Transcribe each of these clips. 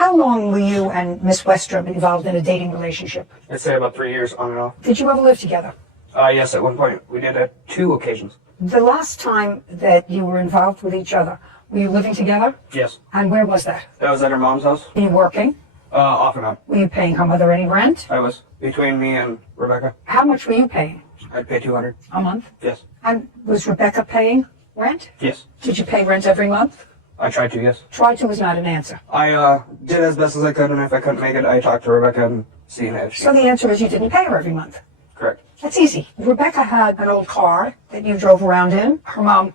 How long were you and Miss Westrom involved in a dating relationship? I'd say about 3 years on and off. Did you ever live together? Yes, at one point. We did at 2 occasions. The last time that you were involved with each other, were you living together? Yes. And where was that? That was at her mom's house. Were you working? Off and on. Were you paying her mother any rent? I was. Between me and Rebecca, How much were you paying I'd pay $200. a month? Yes. And was Rebecca paying rent? Yes. Did you pay rent every month? I tried to, yes. Try to is not an answer. I did as best as I could, and if I couldn't make it, I talked to Rebecca and seen if she... So the answer is you didn't pay her every month. Correct. That's easy. Rebecca had an old car that you drove around in. Her mom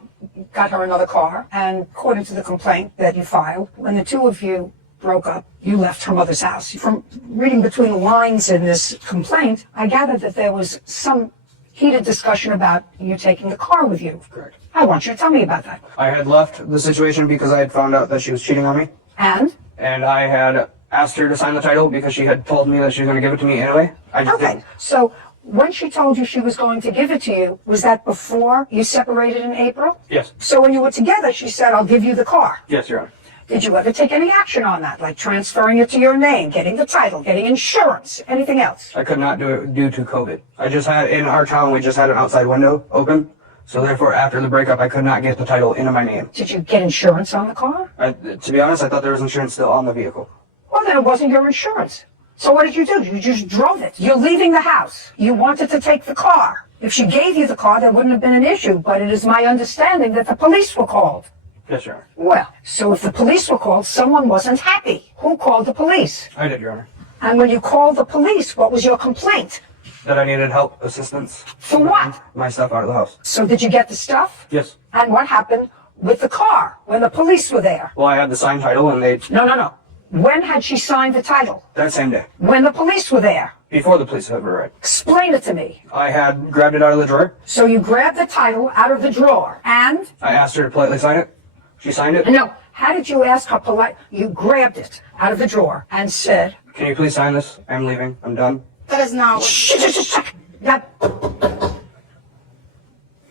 got her another car, and according to the complaint that you filed, when the two of you broke up, you left her mother's house. From reading between the lines in this complaint, I gathered that there was some heated discussion about you taking the car with you. Correct. I want you to tell me about that. I had left the situation because I had found out that she was cheating on me, And? and I had asked her to sign the title because she had told me that she was going to give it to me anyway. I just Okay, didn't. so when she told you she was going to give it to you, was that before you separated in April? Yes. So when you were together, she said, I'll give you the car. Yes, Your Honor. Did you ever take any action on that, like transferring it to your name, getting the title, getting insurance, anything else? I could not do it due to COVID. I just had, in our town, we just had an outside window open. So therefore, after the breakup, I could not get the title into my name. Did you get insurance on the car? To be honest, I thought there was insurance still on the vehicle. Well, then it wasn't your insurance. So what did you do? You just drove it. You're leaving the house. You wanted to take the car. If she gave you the car, there wouldn't have been an issue, but it is my understanding that the police were called. Yes, Your Honor. Well, so if the police were called, someone wasn't happy. Who called the police? I did, Your Honor. And when you called the police, what was your complaint? That I needed help, assistance. For what? My stuff out of the house. So did you get the stuff? Yes. And what happened with the car when the police were there? Well, I had the signed title, and they... No. When had she signed the title? That same day. When the police were there? Before the police ever arrived. Explain it to me. I had grabbed it out of the drawer. So you grabbed the title out of the drawer and? I asked her to politely sign it. She signed it. No. How did you ask her polite? You grabbed it out of the drawer and said, Can you please sign this? I'm leaving. I'm done. That is not what... shh.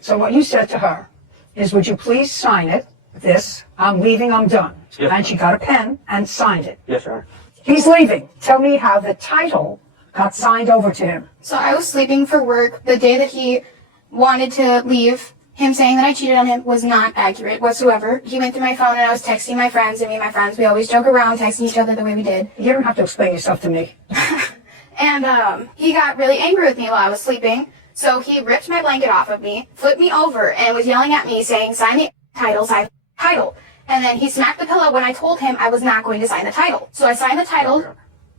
So what you said to her is, would you please sign it? This, I'm leaving, I'm done. Yes. And she got a pen and signed it. Yes, Your Honor. He's leaving. Tell me how the title got signed over to him. So I was sleeping for work the day that he wanted to leave. Him saying that I cheated on him was not accurate whatsoever. He went through my phone and I was texting my friends, and me and my friends, we always joke around, texting each other the way we did. You don't have to explain yourself to me. And he got really angry with me while I was sleeping. So he ripped my blanket off of me, flipped me over, and was yelling at me saying, sign the title, sign the title. And then he smacked the pillow when I told him I was not going to sign the title. So I signed the title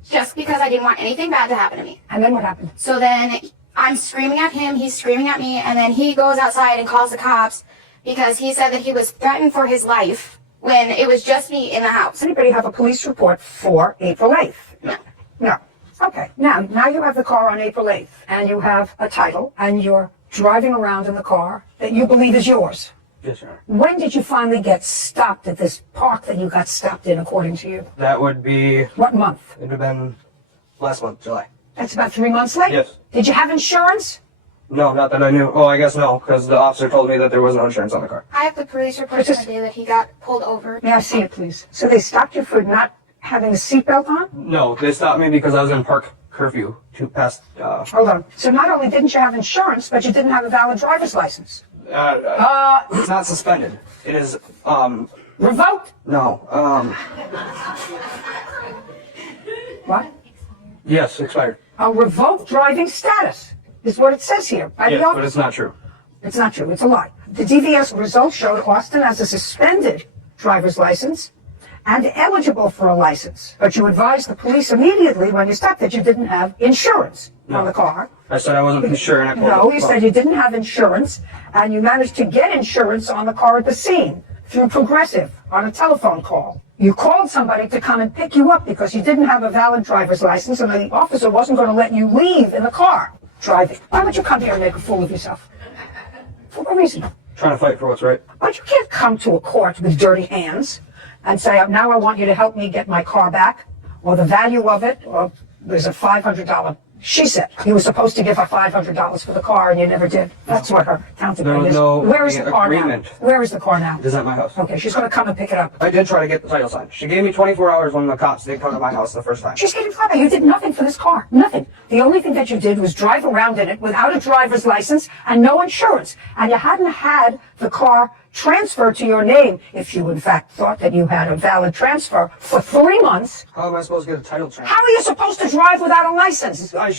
just because I didn't want anything bad to happen to me. And then what happened? So then I'm screaming at him, he's screaming at me, and then he goes outside and calls the cops because he said that he was threatened for his life when it was just me in the house. Does anybody have a police report for April 8th? No. No. Okay. Now you have the car on April 8th, and you have a title, and you're driving around in the car that you believe is yours. Yes, Your Honor. When did you finally get stopped at this park that you got stopped in, according to you? That would be... What month? It would have been last month, July. That's about 3 months late? Yes. Did you have insurance? No, not that I knew. Oh, I guess no, because the officer told me that there was no insurance on the car. I have the police report from the day that he got pulled over. May I see it, please? So they stopped you for not having the seatbelt on? No, they stopped me because I was in park curfew to pass... Hold on. So not only didn't you have insurance, but you didn't have a valid driver's license. It's not suspended. It is, Revoked? no, What? yes, expired. A revoked driving status is what it says here. By the Yes, but office. it's not true. It's not true. It's a lie. The DVS results showed Austin has a suspended driver's license and eligible for a license. But you advised the police immediately when you stopped that you didn't have insurance on the car. I said I wasn't sure, and I pulled No, it. you said you didn't have insurance, and you managed to get insurance on the car at the scene through Progressive on a telephone call. You called somebody to come and pick you up because you didn't have a valid driver's license, and the officer wasn't going to let you leave in the car driving. Why would you come here and make a fool of yourself? For what reason? Trying to fight for what's right. But you can't come to a court with dirty hands and say, now I want you to help me get my car back, or the value of it, or there's a $500 She said you were supposed to give her $500 for the car and you never did. That's what her counterpart There was is. no Where is the car agreement. now? Where is the car now? It's at my house. Okay, she's going to come and pick it up. I did try to get the title signed. She gave me 24 hours when the cops did come to my house the first time. She's getting fired. You did nothing for this car. Nothing. The only thing that you did was drive around in it without a driver's license and no insurance. And you hadn't had the car transferred to your name if you in fact thought that you had a valid transfer for 3 months. How am I supposed to get a title transfer? How are you supposed to drive without a license? I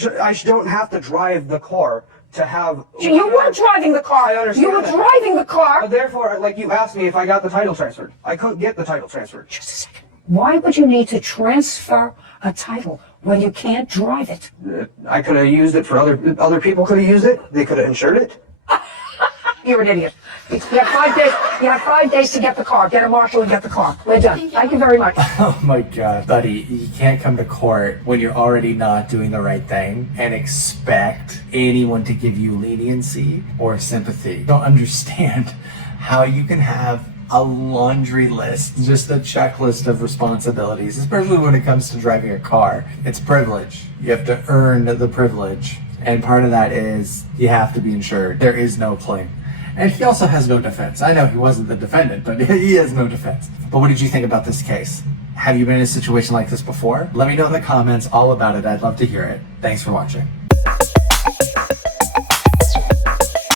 don't have to drive the car to have... You were driving the car. I understand You were that. driving the car. But therefore, like you asked me if I got the title transferred. I couldn't get the title transferred. Just a second. Why would you need to transfer a title when you can't drive it? I could have used it for other people could have used it. They could have insured it. You're an idiot. You have 5 days. You have 5 days to get the car. Get a marshal and get the car. We're done. Thank you very much. Oh my god, buddy, you can't come to court when you're already not doing the right thing and expect anyone to give you leniency or sympathy. I don't understand how you can have a laundry list, just a checklist of responsibilities, especially when it comes to driving a car. It's privilege. You have to earn the privilege. And part of that is you have to be insured. There is no claim. And he also has no defense. I know he wasn't the defendant, but he has no defense. But what did you think about this case? Have you been in a situation like this before? Let me know in the comments all about it. I'd love to hear it. Thanks for watching.